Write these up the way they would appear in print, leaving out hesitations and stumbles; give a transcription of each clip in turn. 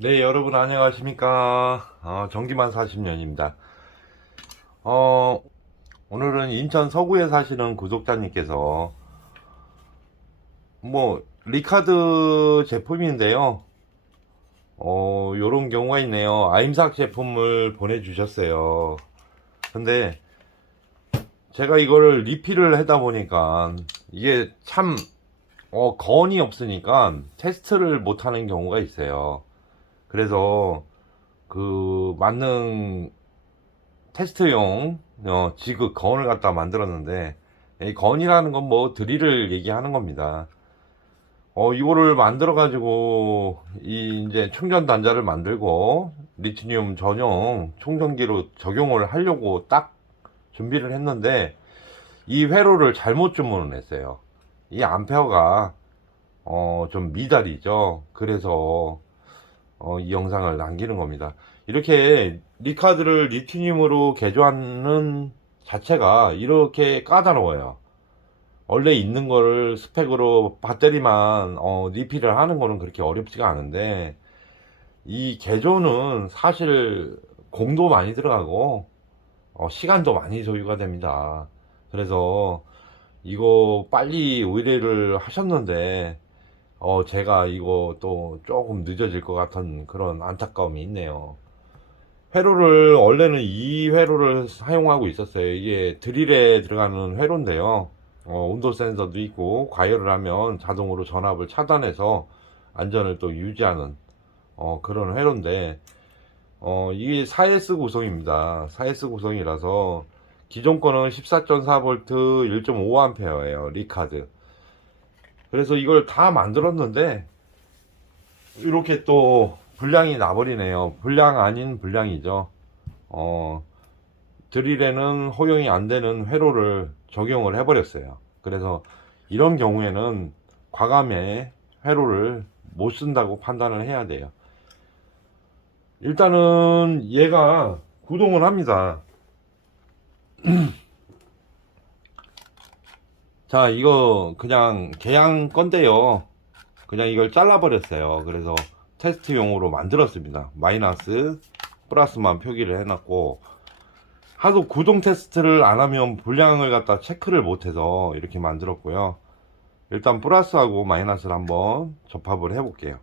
네, 여러분 안녕하십니까. 전기만 40년입니다. 어, 오늘은 인천 서구에 사시는 구독자님께서 리카드 제품인데요. 요런 경우가 있네요. 아임삭 제품을 보내주셨어요. 근데 제가 이거를 리필을 하다 보니까 이게 참, 건이 없으니까 테스트를 못하는 경우가 있어요. 그래서 그 만능 테스트용 지그 건을 갖다 만들었는데, 이 건이라는 건 뭐 드릴을 얘기하는 겁니다. 이거를 만들어 가지고 이 이제 충전 단자를 만들고 리튬 전용 충전기로 적용을 하려고 딱 준비를 했는데, 이 회로를 잘못 주문을 했어요. 이 암페어가 좀 미달이죠. 그래서 이 영상을 남기는 겁니다. 이렇게 리카드를 리티늄으로 개조하는 자체가 이렇게 까다로워요. 원래 있는 거를 스펙으로 배터리만 리필을 하는 거는 그렇게 어렵지가 않은데, 이 개조는 사실 공도 많이 들어가고 시간도 많이 소요가 됩니다. 그래서 이거 빨리 의뢰를 하셨는데 제가 이거 또 조금 늦어질 것 같은 그런 안타까움이 있네요. 회로를 원래는 이 회로를 사용하고 있었어요. 이게 드릴에 들어가는 회로인데요. 온도 센서도 있고 과열을 하면 자동으로 전압을 차단해서 안전을 또 유지하는 그런 회로인데, 이게 4S 구성입니다. 4S 구성이라서 기존 거는 14.4V 1.5A예요. 리카드. 그래서 이걸 다 만들었는데 이렇게 또 불량이 나버리네요. 불량 아닌 불량이죠. 어, 드릴에는 허용이 안 되는 회로를 적용을 해버렸어요. 그래서 이런 경우에는 과감히 회로를 못 쓴다고 판단을 해야 돼요. 일단은 얘가 구동을 합니다. 자, 이거 그냥 개양 건데요. 그냥 이걸 잘라버렸어요. 그래서 테스트용으로 만들었습니다. 마이너스, 플러스만 표기를 해놨고, 하도 구동 테스트를 안 하면 불량을 갖다 체크를 못해서 이렇게 만들었고요. 일단 플러스하고 마이너스를 한번 접합을 해볼게요.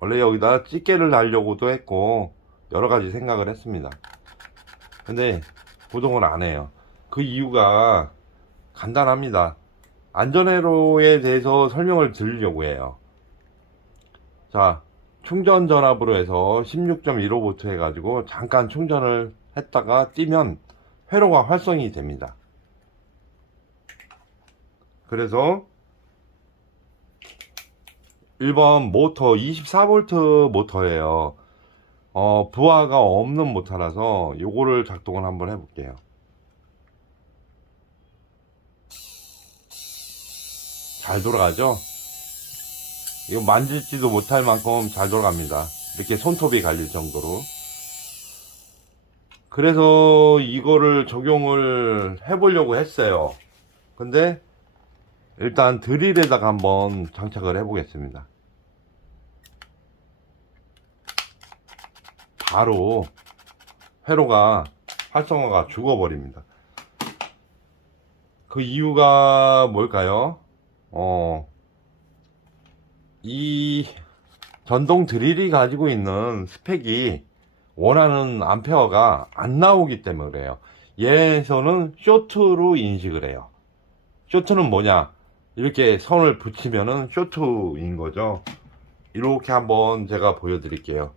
원래 여기다 찌개를 달려고도 했고 여러가지 생각을 했습니다. 근데 구동을 안 해요. 그 이유가 간단합니다. 안전회로에 대해서 설명을 드리려고 해요. 자, 충전 전압으로 해서 16.15V 해가지고 잠깐 충전을 했다가 띄면 회로가 활성이 됩니다. 그래서 1번 모터 24V 모터예요. 부하가 없는 모터라서 요거를 작동을 한번 해볼게요. 잘 돌아가죠? 이거 만질지도 못할 만큼 잘 돌아갑니다. 이렇게 손톱이 갈릴 정도로. 그래서 이거를 적용을 해보려고 했어요. 근데 일단 드릴에다가 한번 장착을 해보겠습니다. 바로 회로가 활성화가 죽어버립니다. 그 이유가 뭘까요? 이 전동 드릴이 가지고 있는 스펙이 원하는 암페어가 안 나오기 때문에 그래요. 얘에서는 쇼트로 인식을 해요. 쇼트는 뭐냐? 이렇게 선을 붙이면은 쇼트인 거죠. 이렇게 한번 제가 보여드릴게요.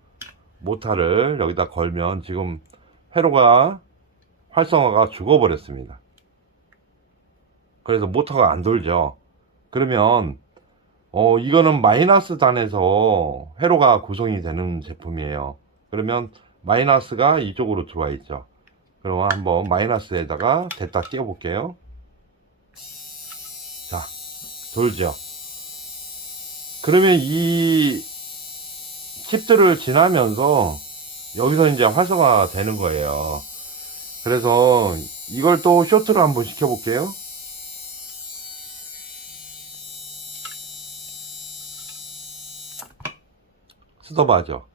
모터를 여기다 걸면 지금 회로가 활성화가 죽어버렸습니다. 그래서 모터가 안 돌죠. 그러면 이거는 마이너스 단에서 회로가 구성이 되는 제품이에요. 그러면 마이너스가 이쪽으로 들어와 있죠. 그럼 한번 마이너스에다가 댔다 띄워 볼게요. 자, 돌죠. 그러면 이 칩들을 지나면서 여기서 이제 활성화 되는 거예요. 그래서 이걸 또 쇼트를 한번 시켜 볼게요. 스톱하죠.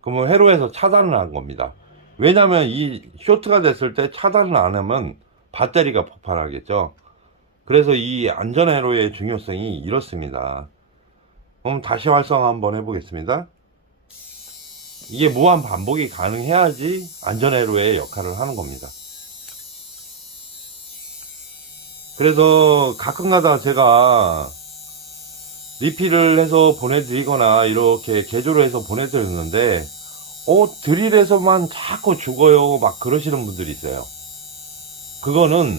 그러면 회로에서 차단을 한 겁니다. 왜냐면 이 쇼트가 됐을 때 차단을 안 하면 배터리가 폭발하겠죠. 그래서 이 안전 회로의 중요성이 이렇습니다. 그럼 다시 활성화 한번 해보겠습니다. 이게 무한 반복이 가능해야지 안전 회로의 역할을 하는 겁니다. 그래서 가끔가다 제가 리필을 해서 보내드리거나 이렇게 개조를 해서 보내드렸는데 드릴에서만 자꾸 죽어요 막 그러시는 분들이 있어요. 그거는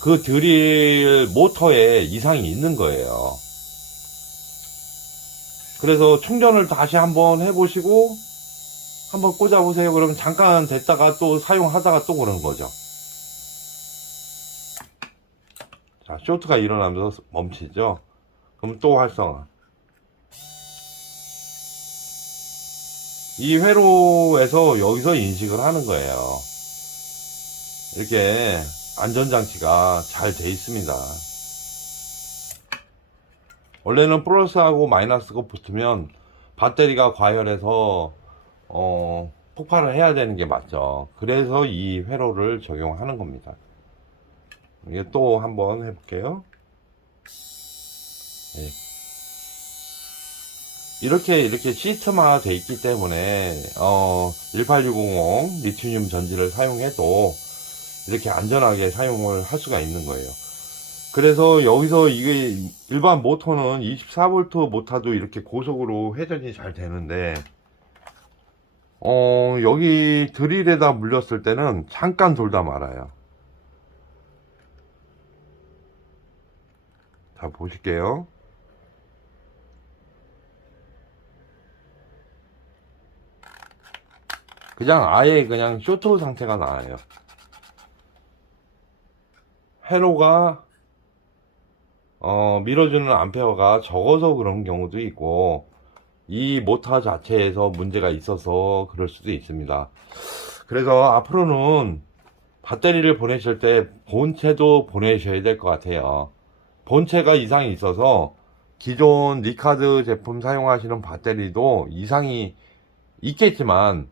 그 드릴 모터에 이상이 있는 거예요. 그래서 충전을 다시 한번 해보시고 한번 꽂아보세요. 그러면 잠깐 됐다가 또 사용하다가 또 그러는 거죠. 자, 쇼트가 일어나면서 멈추죠. 그럼 또 활성화. 이 회로에서 여기서 인식을 하는 거예요. 이렇게 안전장치가 잘 돼 있습니다. 원래는 플러스하고 마이너스가 붙으면 배터리가 과열해서 폭발을 해야 되는 게 맞죠. 그래서 이 회로를 적용하는 겁니다. 이게 또 한번 해볼게요. 네. 이렇게 시스템화 돼 있기 때문에 18600 리튬 전지를 사용해도 이렇게 안전하게 사용을 할 수가 있는 거예요. 그래서 여기서 이게 일반 모터는 24V 모터도 이렇게 고속으로 회전이 잘 되는데 여기 드릴에다 물렸을 때는 잠깐 돌다 말아요. 자, 보실게요. 그냥 아예 그냥 쇼트 상태가 나와요. 회로가 밀어주는 암페어가 적어서 그런 경우도 있고 이 모터 자체에서 문제가 있어서 그럴 수도 있습니다. 그래서 앞으로는 배터리를 보내실 때 본체도 보내셔야 될 것 같아요. 본체가 이상이 있어서 기존 리카드 제품 사용하시는 배터리도 이상이 있겠지만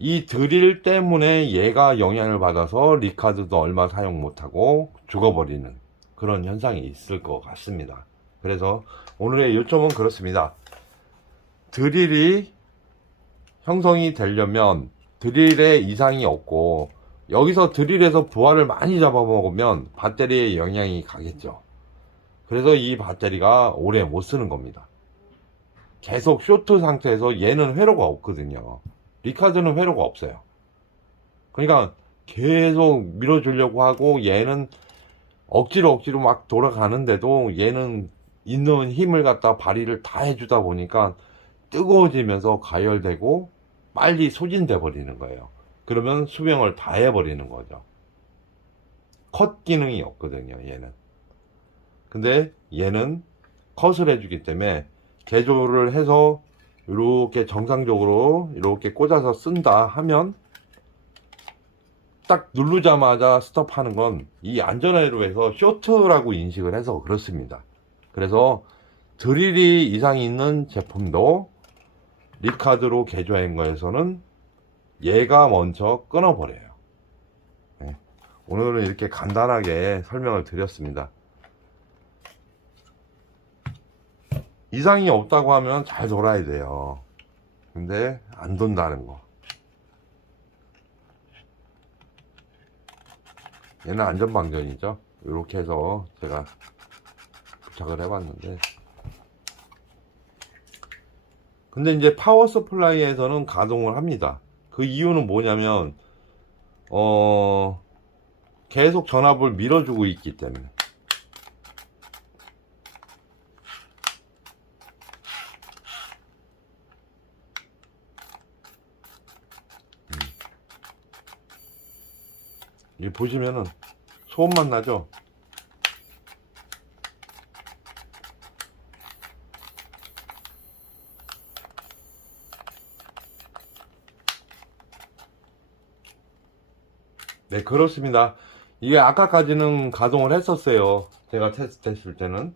이 드릴 때문에 얘가 영향을 받아서 리카드도 얼마 사용 못하고 죽어버리는 그런 현상이 있을 것 같습니다. 그래서 오늘의 요점은 그렇습니다. 드릴이 형성이 되려면 드릴에 이상이 없고 여기서 드릴에서 부하를 많이 잡아먹으면 배터리에 영향이 가겠죠. 그래서 이 배터리가 오래 못 쓰는 겁니다. 계속 쇼트 상태에서 얘는 회로가 없거든요. 리카드는 회로가 없어요. 그러니까 계속 밀어주려고 하고 얘는 억지로 막 돌아가는데도 얘는 있는 힘을 갖다 발휘를 다 해주다 보니까 뜨거워지면서 가열되고 빨리 소진돼 버리는 거예요. 그러면 수명을 다 해버리는 거죠. 컷 기능이 없거든요, 얘는. 근데 얘는 컷을 해주기 때문에 개조를 해서 이렇게 정상적으로 이렇게 꽂아서 쓴다 하면 딱 누르자마자 스톱하는 건 이 안전회로에서 쇼트라고 인식을 해서 그렇습니다. 그래서 드릴이 이상이 있는 제품도 리카드로 개조한 거에서는 얘가 먼저 끊어버려요. 네. 오늘은 이렇게 간단하게 설명을 드렸습니다. 이상이 없다고 하면 잘 돌아야 돼요. 근데 안 돈다는 거. 얘는 안전방전이죠. 이렇게 해서 제가 부착을 해봤는데, 근데 이제 파워 서플라이에서는 가동을 합니다. 그 이유는 뭐냐면 계속 전압을 밀어주고 있기 때문에. 이 보시면은 소음만 나죠. 네, 그렇습니다. 이게 아까까지는 가동을 했었어요. 제가 테스트 했을 때는.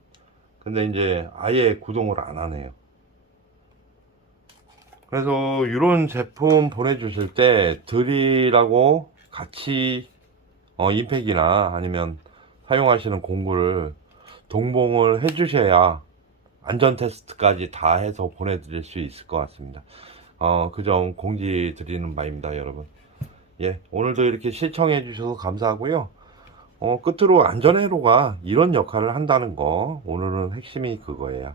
근데 이제 아예 구동을 안 하네요. 그래서 이런 제품 보내주실 때 드리라고 같이 임팩이나 아니면 사용하시는 공구를 동봉을 해주셔야 안전 테스트까지 다 해서 보내드릴 수 있을 것 같습니다. 그 점 공지 드리는 바입니다, 여러분. 예, 오늘도 이렇게 시청해 주셔서 감사하고요. 끝으로 안전회로가 이런 역할을 한다는 거, 오늘은 핵심이 그거예요.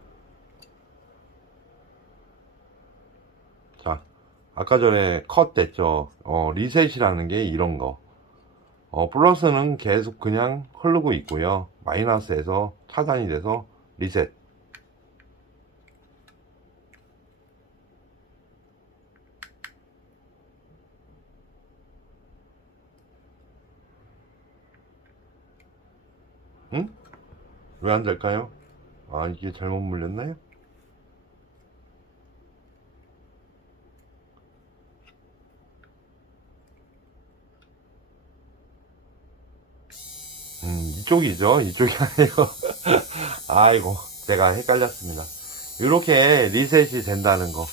자, 아까 전에 컷 됐죠. 리셋이라는 게 이런 거. 플러스는 계속 그냥 흐르고 있고요. 마이너스에서 차단이 돼서 리셋. 응? 왜 안 될까요? 아, 이게 잘못 물렸나요? 이쪽이죠. 이쪽이 아니고. 아이고, 제가 헷갈렸습니다. 이렇게 리셋이 된다는 거.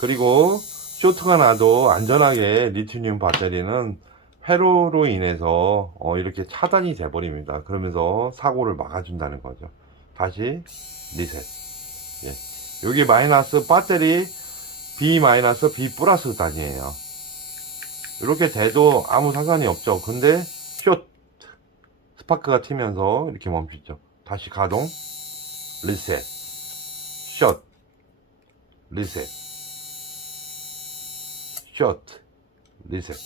그리고 쇼트가 나도 안전하게 리튬이온 배터리는 회로로 인해서 이렇게 차단이 돼버립니다. 그러면서 사고를 막아준다는 거죠. 다시 리셋. 예. 여기 마이너스 배터리 B 마이너스 B 플러스 단위예요. 이렇게 돼도 아무 상관이 없죠. 근데 숏 스파크가 튀면서 이렇게 멈추죠. 다시 가동, 리셋, 숏, 리셋, 숏, 리셋.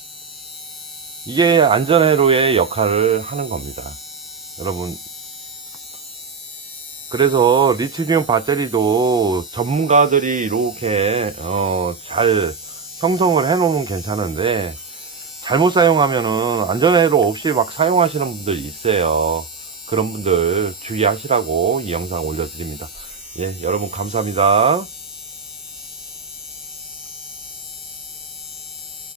이게 안전회로의 역할을 하는 겁니다, 여러분. 그래서 리튬이온 배터리도 전문가들이 이렇게 잘 형성을 해 놓으면 괜찮은데, 잘못 사용하면은 안전회로 없이 막 사용하시는 분들 있어요. 그런 분들 주의하시라고 이 영상 올려드립니다. 예, 여러분 감사합니다.